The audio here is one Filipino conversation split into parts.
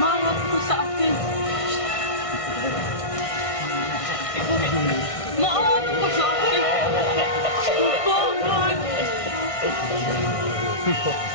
Maharap po sa akin. Maharap po sa akin. Bakit?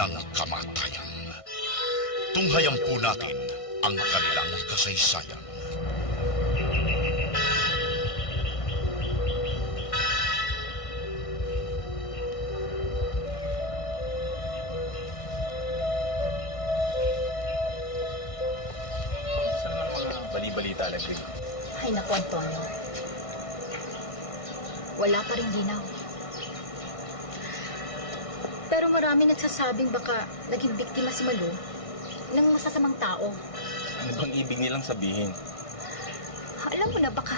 Ng kamatayan. Tunghayan po natin ang kanilang kasaysayan. Saan ang mga bali-balita na rin? Ay naku, Antonio. Wala pa rin linaw. Pero marami nagsasabing baka naging biktima si Malu ng masasamang tao. Ano bang ibig nilang sabihin? Alam mo na baka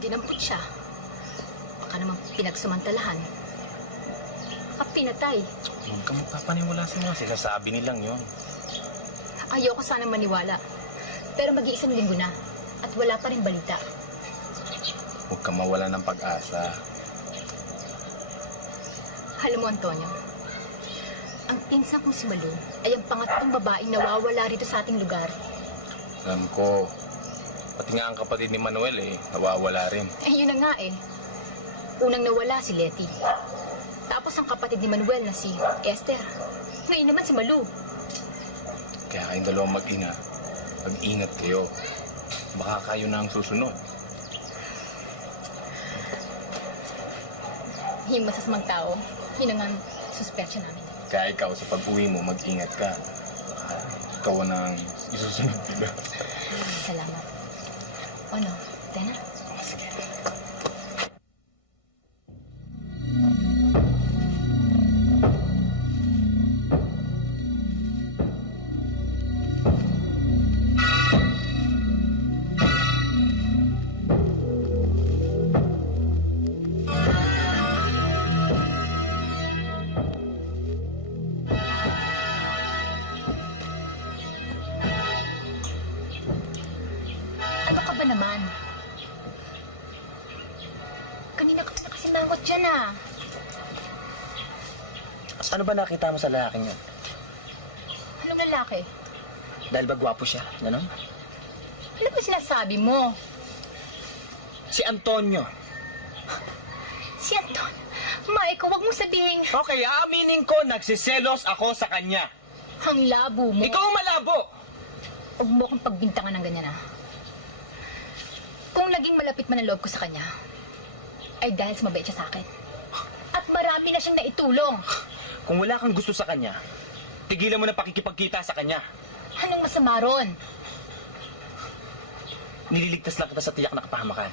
dinampot siya. Baka naman pinagsamantalahan. Baka pinatay. Huwag ka magpapaniwala sa mga sinasabi nilang yon. Ayoko sana maniwala. Pero mag-iisang linggo na at wala pa rin balita. Huwag ka mawala ng pag-asa. Alam mo, Antonio, ang pinsan kong si Malu ay ang pangatlong babaeng nawawala rito sa ating lugar. Alam ko, pati nga ang kapatid ni Manuel nawawala rin. Yun na nga Unang nawala si Letty. Tapos ang kapatid ni Manuel na si Esther. Ngayon naman si Malu. Kaya kayong dalawang mag-ina, mag-ingat kayo. Baka kayo na ang susunod. Yung masasamang tao, yun ang suspetsyon namin. Kaya ikaw sa pag-uwi mo, mag-ingat ka. Baka ikaw ang isusunod nila. Salamat. Ano, Tena? Sige. Ano ka ba naman? Kanina ka pa nakasimangot dyan Ano ba nakita mo sa lalaking yun? Anong lalaki? Dahil ba gwapo siya? Ganon? Ano ba sinasabi mo? Si Antonio. Si Anton. Ma, ikaw huwag mong sabihin. Okay, aaminin ko, nagsiselos ako sa kanya. Ang labo mo. Ikaw ang malabo! Huwag mo akong pagbintangan ng ganyan Kung naging malapit man ang loob ko sa kanya, ay dahil sa mabait siya sa akin. At marami na siyang naitulong. Kung wala kang gusto sa kanya, tigilan mo na pakikipagkita sa kanya. Anong masama ron? Nililigtas lang kita sa tiyak na kapahamakan.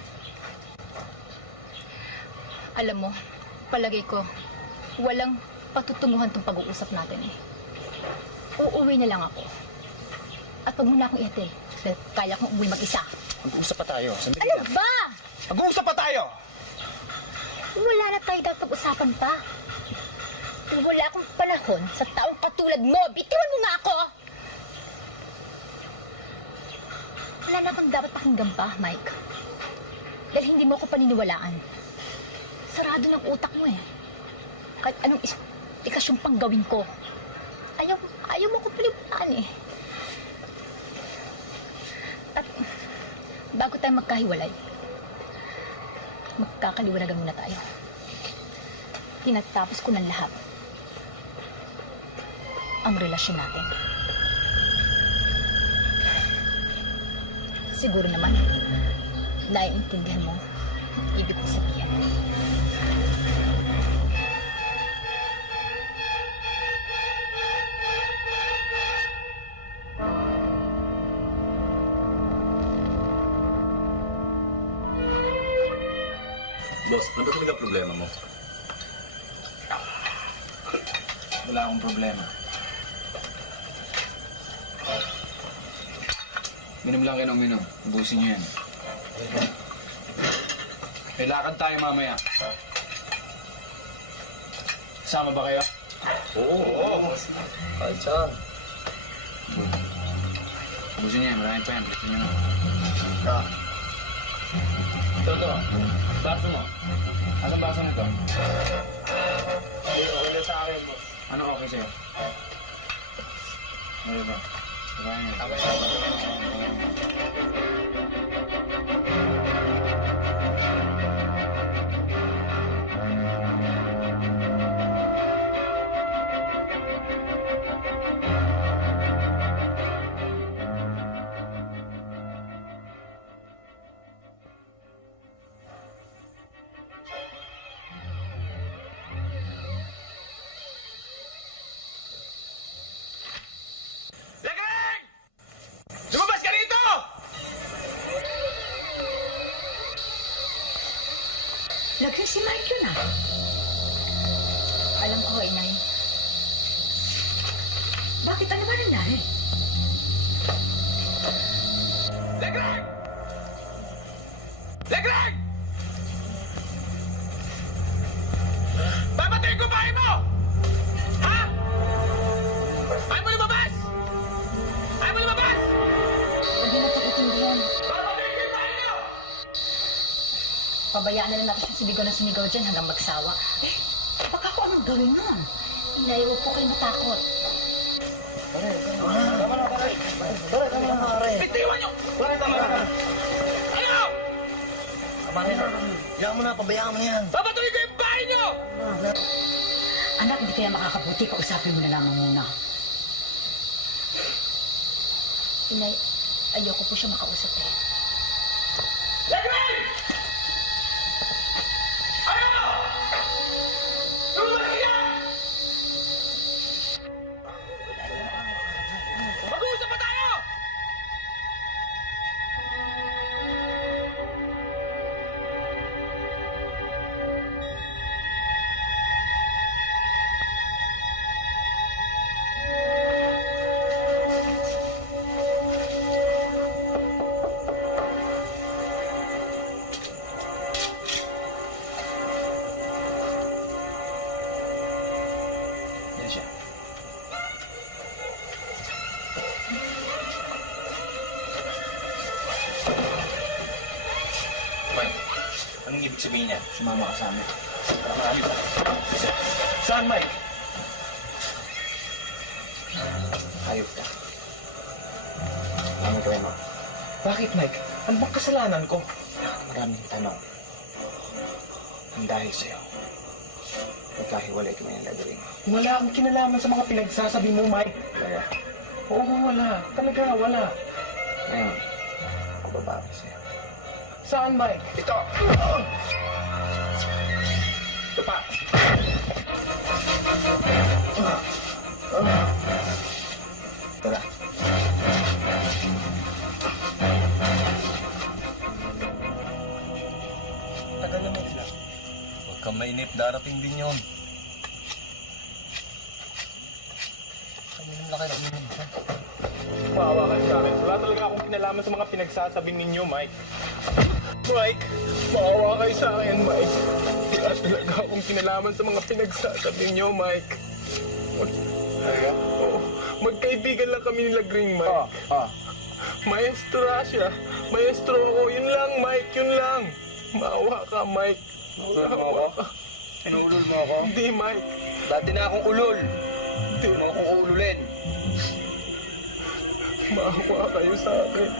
Alam mo, palagay ko, walang patutunguhan tong pag-uusap natin eh. Uuwi na lang ako. At pag muna akong ihatid, dahil kaya kong umuwi mag-isa. Mag-uusap pa tayo. Sandali Ano lang. ba? Mag-uusap pa tayo! Wala na tayo dapat pag-usapan pa. Dahil wala akong panahon sa taong katulad mo. Bitiwan mo nga ako! Wala na akong dapat pakinggan pa, Mike. Dahil hindi mo ako paniniwalaan. Sarado ng utak mo eh. Kahit anong istikasyong pang gawin ko. Ayaw mo ko paliwalaan eh. At bago tayo magkahiwalay, magkakaliwanagan muna tayo. Tinatapos ko ng lahat ang relasyon natin. Siguro naman, naiintindihan mo ang ibig ko sabihin. Boss, ano ba talaga problema mo? Wala akong problema. Minom lang kayo ng minom. Ubusin niyo yan. May lakad tayo mamaya. Sama ba kayo? Oo. Kahit saan. Ubusin niyo yan. Marami pa yan. Ubusin niyo na. Ito. Baso mo. Anong baso nito? Okay sa akin, boss. Ano okay sa'yo? Ano ba? Lagring! Lumabas ka rito! Lagyan si Mike yun ah. Alam ko, inay. Bakit? Ano ba nangyari? Lagring! Lagring! Papatayin ko bahay mo! Ha? Ayaw mo lumabas? Ayaw mo lumabas? Hindi na pag-itindihan. Papatayin ko yung bahay niyo! Pabayaan na lang natin siyang sinigaw na sinigaw dyan hanggang magsawa. Baka ko anong gawin nun? Inay, huwag po kayo matakot. Bitiwan niyo! Ano? Hayaan mo na, pabayaan mo yan. Papatuloy ko yung bahay niyo! Anak, hindi kaya makakabuti. Kausapin mo na lamang muna. Inay, ayoko po siya makausap eh. Lagring! Ano? Lumabas ka! Mag-uusap pa tayo! Yan siya. Mike, anong ibig sabihin niya? Sumama ka sa amin. Para marami pa. Saan, Mike? Hayop ka. Ano tayo, Mike? Bakit, Mike? Ano bang kasalanan ko? Maraming tanong. Ang dahil sa'yo. Nagkahiwalay kami ng Lagring. Wala akong kinalaman sa mga pinagsasabi mo, Mike. Talaga? Oo, wala. Talaga, wala. Ngayon, ako babawi sa'yo. Saan, Mike? Ito! kang mainip, darating din yun. Uminom na kayo, uminom siya. Maawa kayo sa akin. Wala talaga akong kinalaman sa mga pinagsasabi ninyo, Mike. Mike, maawa kayo sa akin, Mike. Wala talaga akong kinalaman sa mga pinagsasabi niyo, Mike. Oo, magkaibigan lang kami nila Green, Mike. Maestro siya. Maestro ako. Yun lang, Mike. Yun lang. Maawa ka, Mike. Maawa ka. Inuulol mo ako? Hindi, Mike. Dati na akong ulol. Hindi. Mo akong uululin. Maawa kayo sa akin.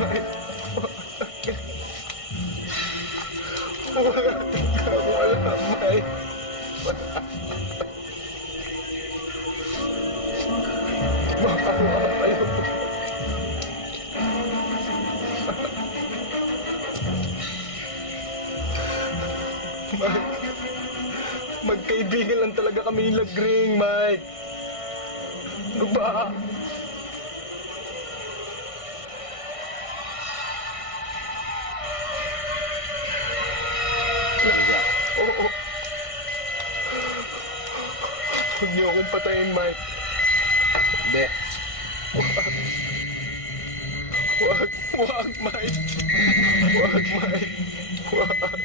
Mike. Wala Mike. Maawa kayo. Mike, magkaibigan lang talaga kami nila Green, Mike. Ano ba? Oo. Huwag niyo akong patayin, Mike. Hindi. Wag, Mike. Wag, Mike. Wag.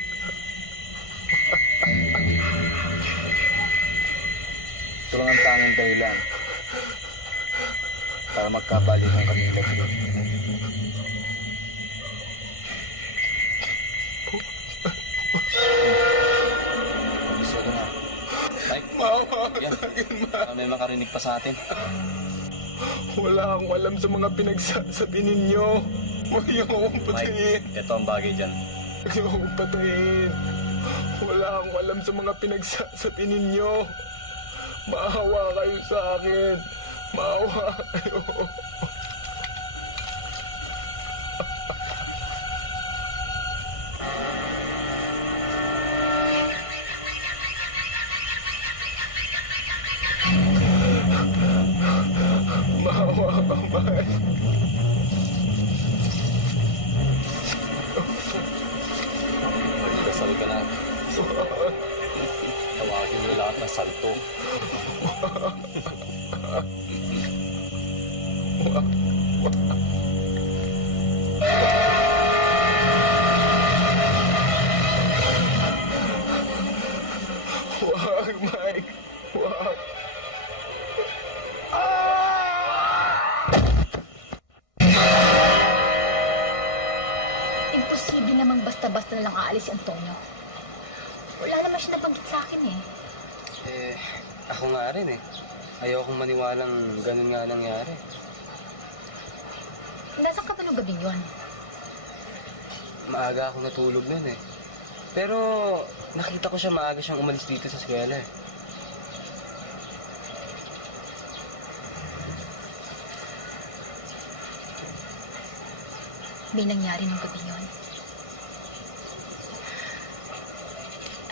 Ito lang ang tanging dahilan para magkabalikan kami ng Green. Sige nga. Mike, Maawa ka yan. sa akin, Mike. Baka may makarinig pa sa atin. Wala akong alam sa mga pinagsasabi ninyo. Huwag niyo akong Mike, patayin. ito ang bagay dyan. Huwag niyo akong patayin. Wala akong alam sa mga pinagsasabi ninyo. Maawa kayo sa akin. Maawa kayo. Maawa ka, Mike. Magdasal ka na. Tawagin mo lahat ng salto. Wag, Mike. Wag. Imposible namang basta-basta na lang aalis si Antonio. Wala naman siya nabanggit sa akin eh. Eh, ako nga rin eh. Ayokong maniwalang ganun nga nangyari. Nasaan ka ba nung gabing yun? Maaga ako natulog nun eh. Pero nakita ko siya maaga siyang umalis dito sa eskwela eh. May nangyari nung gabi yun.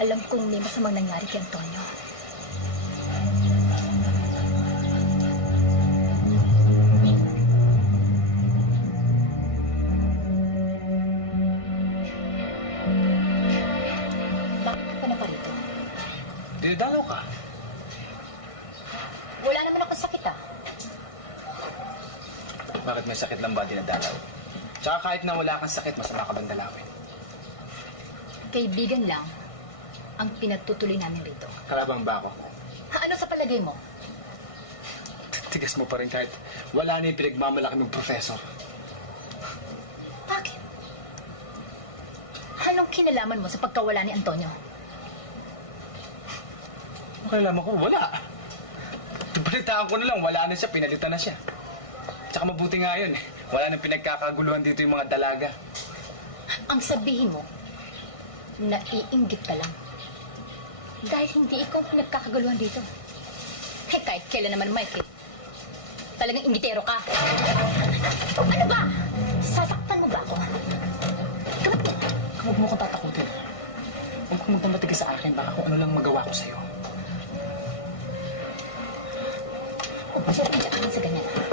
Alam kong may masamang nangyari kay Antonio. Bakit ka na pa rito? Dinadalaw ka. Wala naman akong sakit ah. Bakit may sakit lang ba dinadalaw? Tsaka kahit na wala kang sakit, masama ka bang dalawin? Kaibigan lang ang pinagtutuloy namin rito. Kalabang ba ako? Ano sa palagay mo? Tigas mo pa rin kahit wala na yung pinagmamalaki ng professor. Bakit? Anong kinalaman mo sa pagkawala ni Antonio? Makalaman ko, wala. Balitaan ko na lang, wala na siya, pinalitan na siya. Tsaka mabuti nga yun eh. Wala nang pinagkakaguluhan dito yung mga dalaga. Ang sabihin mo, naiinggit ka lang. Dahil hindi ikaw ang pinagkakaguluhan dito. Eh, kahit kailan naman, Mike, eh. Talagang inggitero ka. Ano ba? Sasaktan mo ba ako? Kamat ka. Huwag mo akong tatakutin. Huwag kang magdamatigas sa akin. Baka kung ano lang magawa ko sa'yo. Observe ka akin sa ganyan, ha?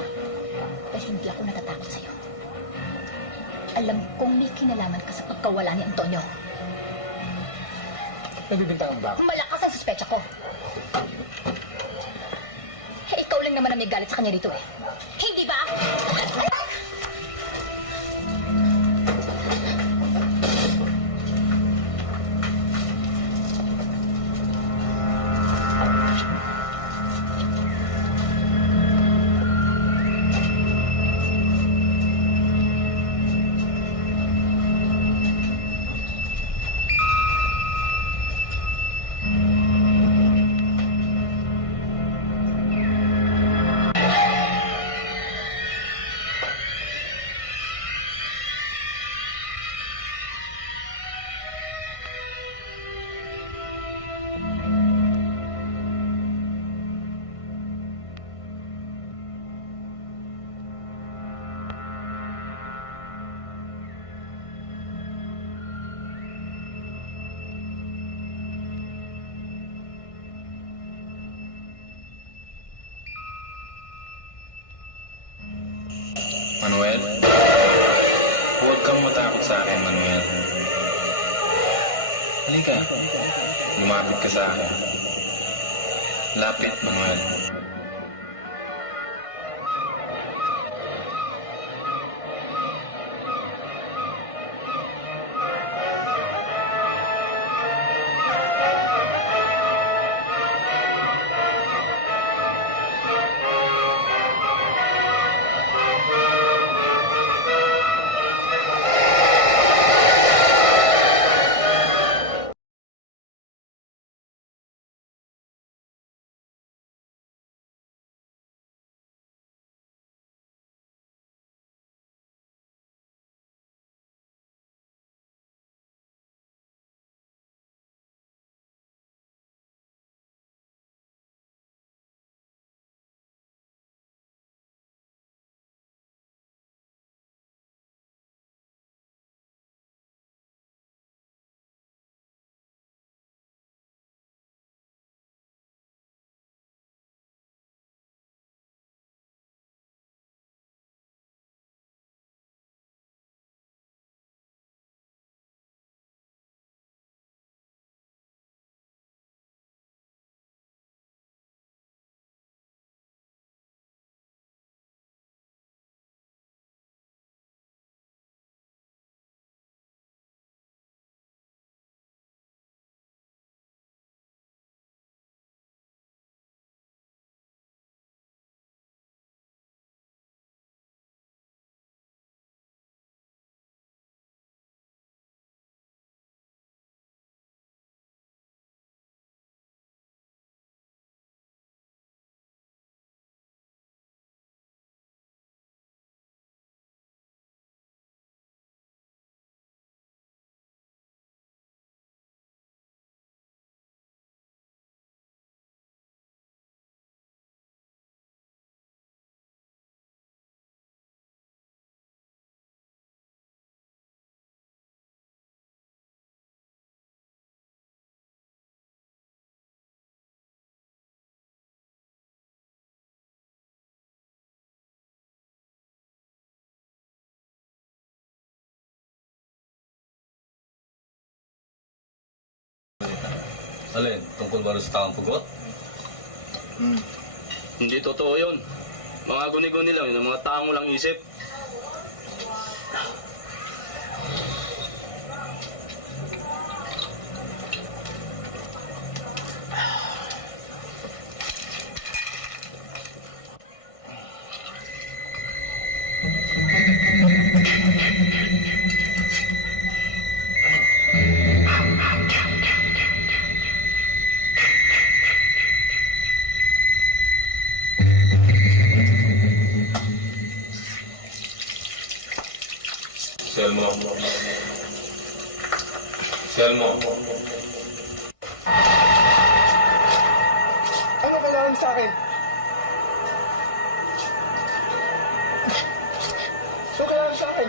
Pero hindi ako natatakot sa'yo. Alam kong may kinalaman ka sa pagkawala ni Antonio. Nabibintangan mo ba ako? Malakas ang suspecha ko. Eh, ikaw lang naman ang may galit sa kanya rito eh. Hindi ba? Manuel? Huwag kang matakot sa akin, Manuel. Halika. Lumapit ka sa akin. Lapit, Manuel. Alin? Tungkol ba rin sa taong pugot? Hindi totoo yun. Mga guni-guni lang yun, mga taong walang isip. Selmo. Selmo. Ano kailangan sa akin? Ano kailangan sa akin?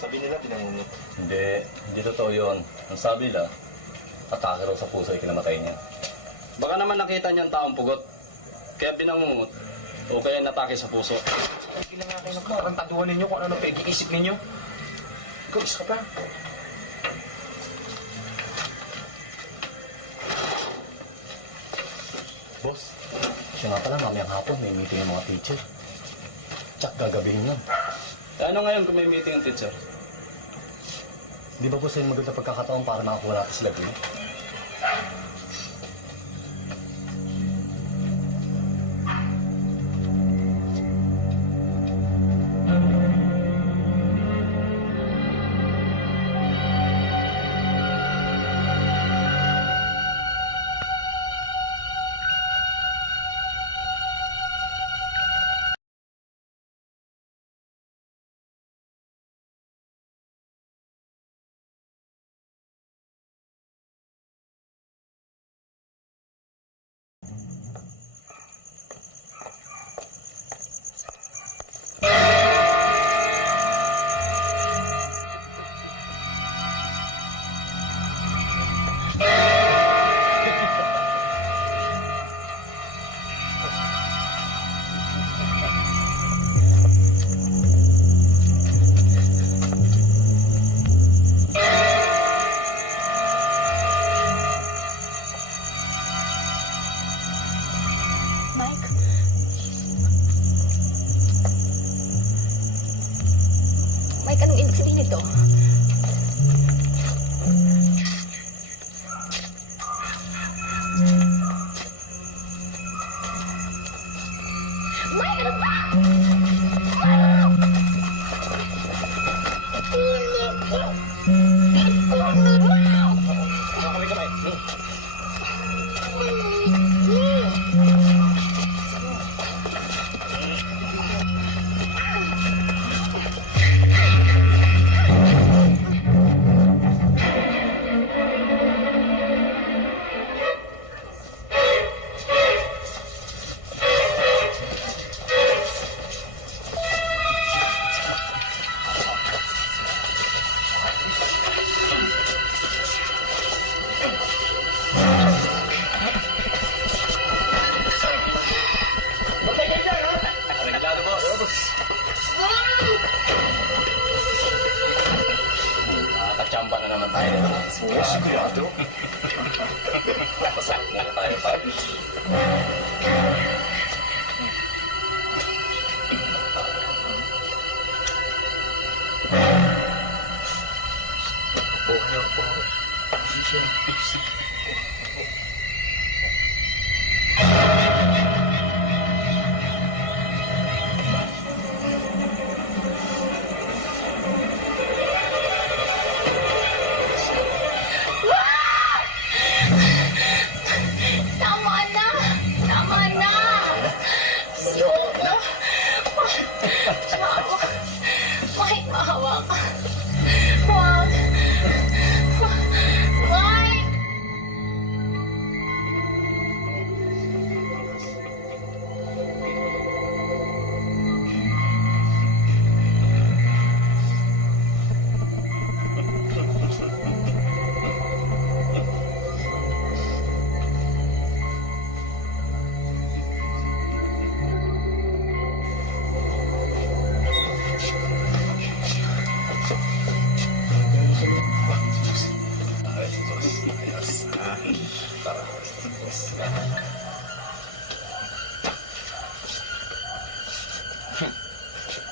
Sabi nila, pinangungot. Hindi totoo yun. Ang sabi nila, atake raw sa puso ay kinamatay niya. Baka naman nakita niya ang taong pugot. Kaya binangungot. O kaya natake sa puso. Kailan nga kayo nagkarantaduhan ninyo kung ano pag-iisip ninyo? Ikaw, isa ka pa. Boss, siya nga pala mamayang hapon may meeting ng mga teacher. Tsak gagabihin yun. Ano ngayon kung may meeting ang teacher? Di ba boss yung maganda pagkakataon para makakuha natin sila Glenn? Mike? Mike, anong ibig sabihin nito? Mike, ano ba? Nakakachamba na naman tayo. Oo, sigurado. Pasok muna tayo pa. Tama na! Tama na! Ayoko! Mike, maawa ka. Wag! Mike!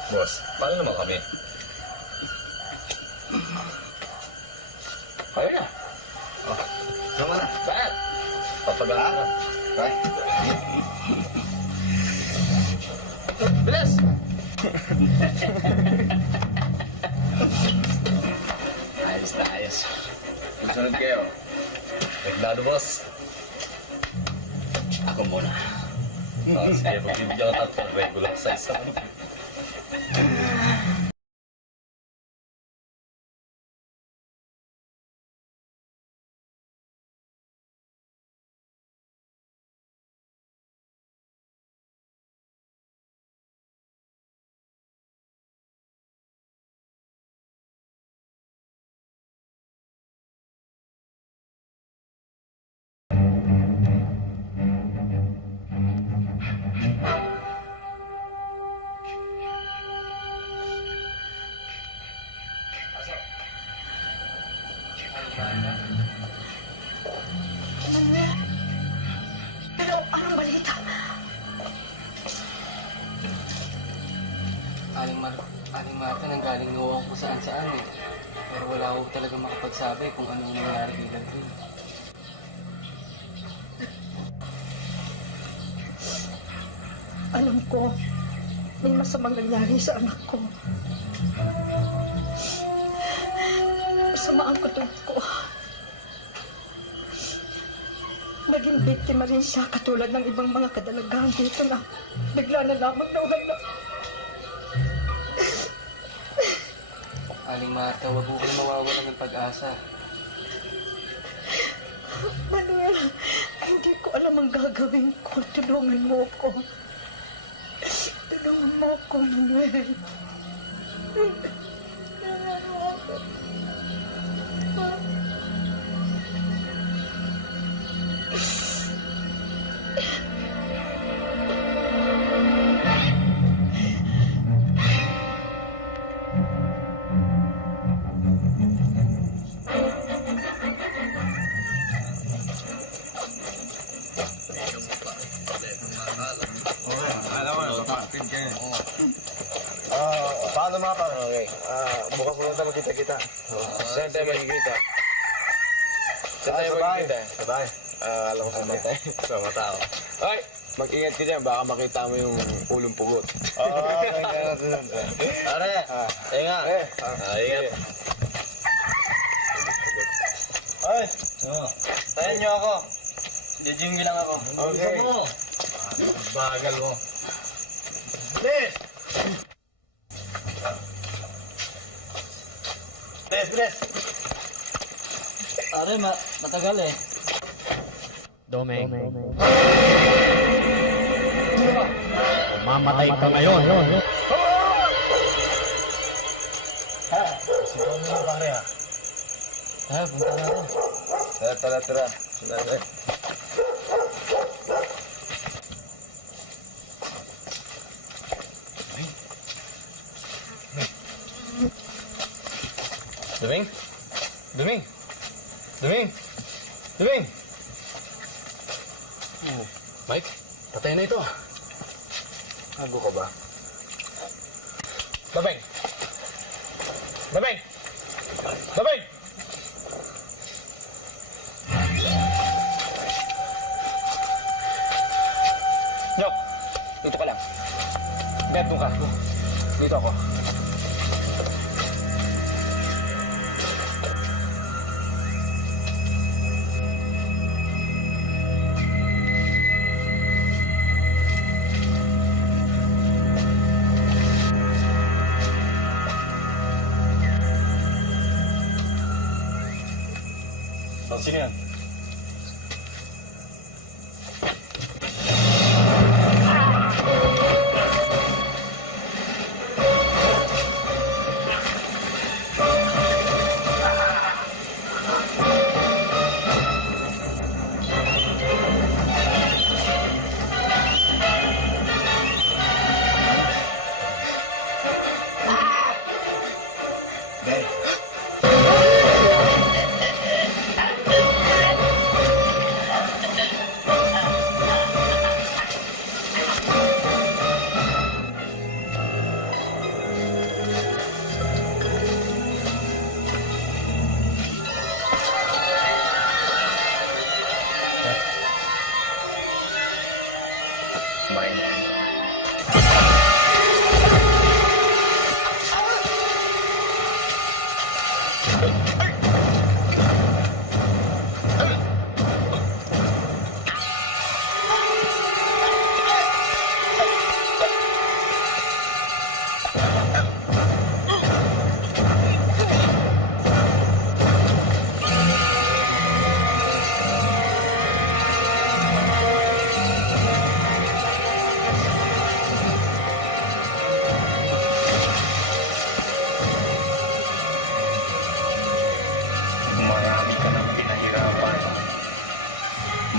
Boss, paano naman kami? Ayun na. Tama na. Bakit? Papagana na. Bye. Bilis! Ayos na ayos. Susunod kayo. Reglado, boss. Ako muna. Sige, magbibigyan ko tatlo regular size naman. galing na ako kung saan-saan eh. Pero wala ako talaga makapagsabi kung anong nangyari kay Ladwin. Alam ko, may masamang nangyari sa anak ko. Masama ang kutob ko. Naging biktima rin siya katulad ng ibang mga kadalagaan dito na bigla na lamang nawala. Aling Marta, wag mo kayo mawawalan ng pag-asa. Manuel, hindi ko alam ang gagawin ko. Tulungan mo ko. Tulungan mo ko, Manuel. Tulungan mo ako. Paano mga pa? Okay. Bukas muna tayo magkita-kita. Saan tayo magkikita? Saan tayo magkikita? Sabay. Alam ko sama tayo. Sama tao. Ay! Mag-ingat ka dyan. Baka makita mo yung ulong pugot. Oo. Pare! Ingat! Ingat! Ay! Tayan niyo ako. Jijinggi lang ako. Okay. Bagal mo. Bilis! Bilis! Pare, matagal eh. Domeng. Mamatay ka ngayon. Si Domeng yung pare ha. Punta na rin. Tara. Duming! Mike, patay na ito ah. Hago ka ba? Dameng! Nyok! Dito ka lang. Bed, doon ka. Dito ako. Sino yan?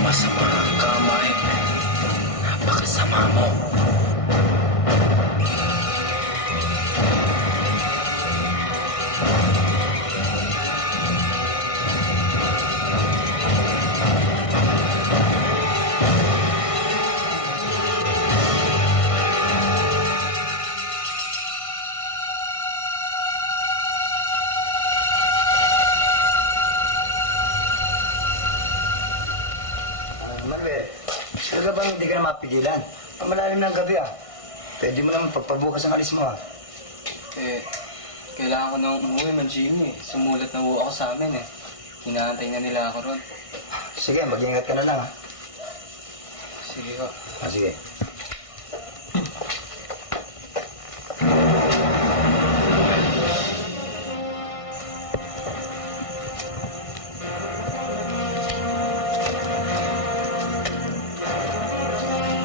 Masama ang kamay. Napakasama mo. Talaga bang hindi ka na mapigilan? Ang malalim ng gabi Pwede mo naman pagpabukas ang alis mo Kailangan ko nang umuwi man, Jimmy. Sumulat na ako sa amin Hinaantay na nila ako ron. Sige, mag-ingat ka na lang Sige ko. Sige.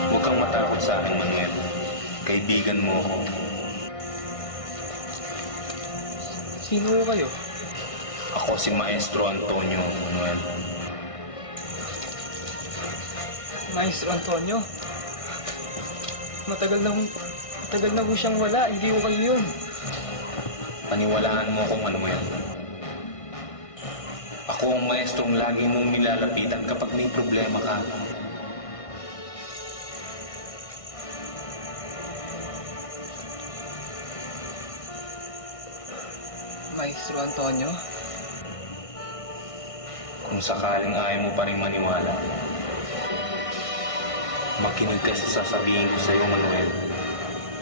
Huwag kang matakot sa akin, Manuel. Kaibigan mo ako. Sino kayo? Ako si Maestro Antonio, Manuel. Maestro Antonio? Matagal na ho siyang wala. Hindi ko kayo yun. Paniwalaan mo ako, Manuel. Ako ang maestrong lagi mong nilalapitan kapag may problema ka. Maestro Antonio? Kung sakaling ayaw mo pa rin maniwala, makinig ka sa sasabihin ko sa'yo, Manuel.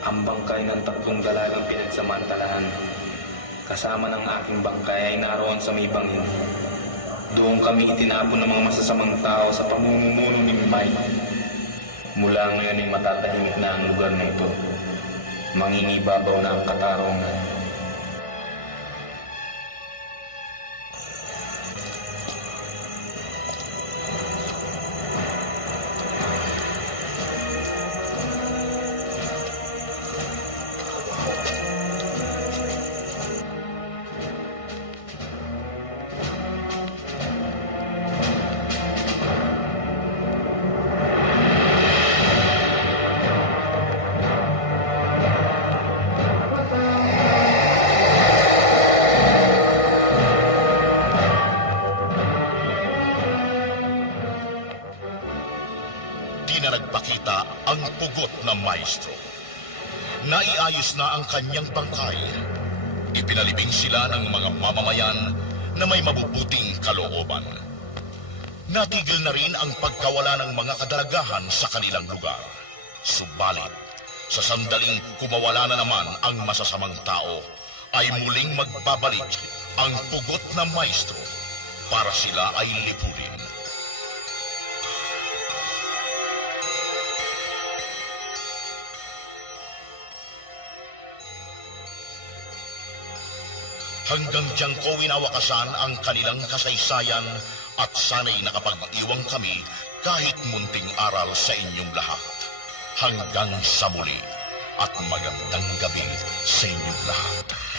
Ang bangkay ng 3 dalagang pinagsamantalahan, kasama ng aking bangkay ay naroon sa may bangin. Doon kami itinapon ng mga masasamang tao sa pamumumuno ni Mike. Mula ngayon ay matatahimik na ang lugar na ito. Mangingibabaw na ang katarungan. Na nagpakita ang pugot na maestro. Naiayos na ang kanyang bangkay. Ipinalibing sila ng mga mamamayan na may mabubuting kalooban. Natigil na rin ang pagkawala ng mga kadalagahan sa kanilang lugar. Subalit, sa sandaling kumawala na naman ang masasamang tao, ay muling magbabalik ang pugot na maestro para sila ay lipunin. Hanggang diyang ko winawakasan ang kanilang kasaysayan at sana'y nakapag-iwang kami kahit munting aral sa inyong lahat. Hanggang sa muli at magandang gabi sa inyong lahat.